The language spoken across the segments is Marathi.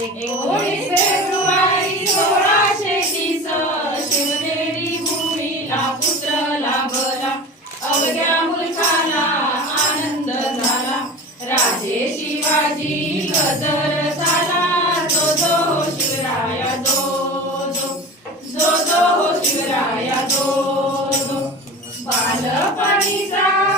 एकोणीस फेब्रुवारी सोळाशे तीस शिवनेरी भूमीला पुत्र लाभला अवघ्या मुलखाला आनंद झाला. राजे शिवाजी गजर झाला. जो जो शिवराया जो जो. जो जो शिवराया जो जो. बालपणीचा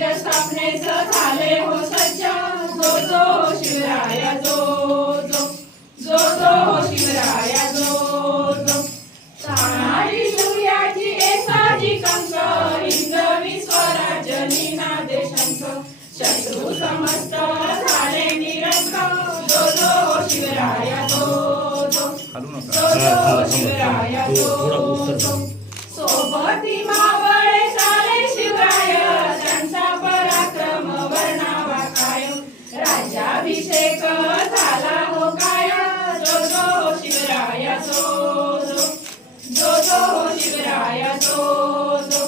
स्थापनेच झाले हो सज्ज. जो जो हो शिवराया जो जो. जो जो हो शिवराया जो जो. तानाजी सूर्याची एसाजी कंक हिंदवी स्वराज्य निनादे शंख शत्रू समस्त झाले निरंक. जो जो हो शिवराया जो जो. जो जो हो शिवराया जो जो. सोबती मावळे राज्याभिषेक झाला हो काय? जो जो शिवराया जो जो जो जो. शिवराया जो जो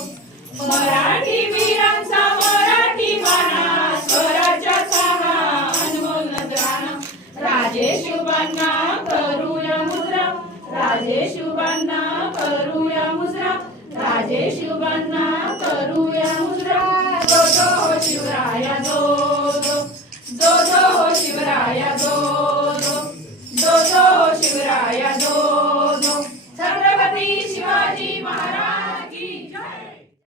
मराठी वीरांचा मराठी माना स्वराज्याचा हा अनमोल नजराणा करूया मुद्रा राजे शुभांना करूया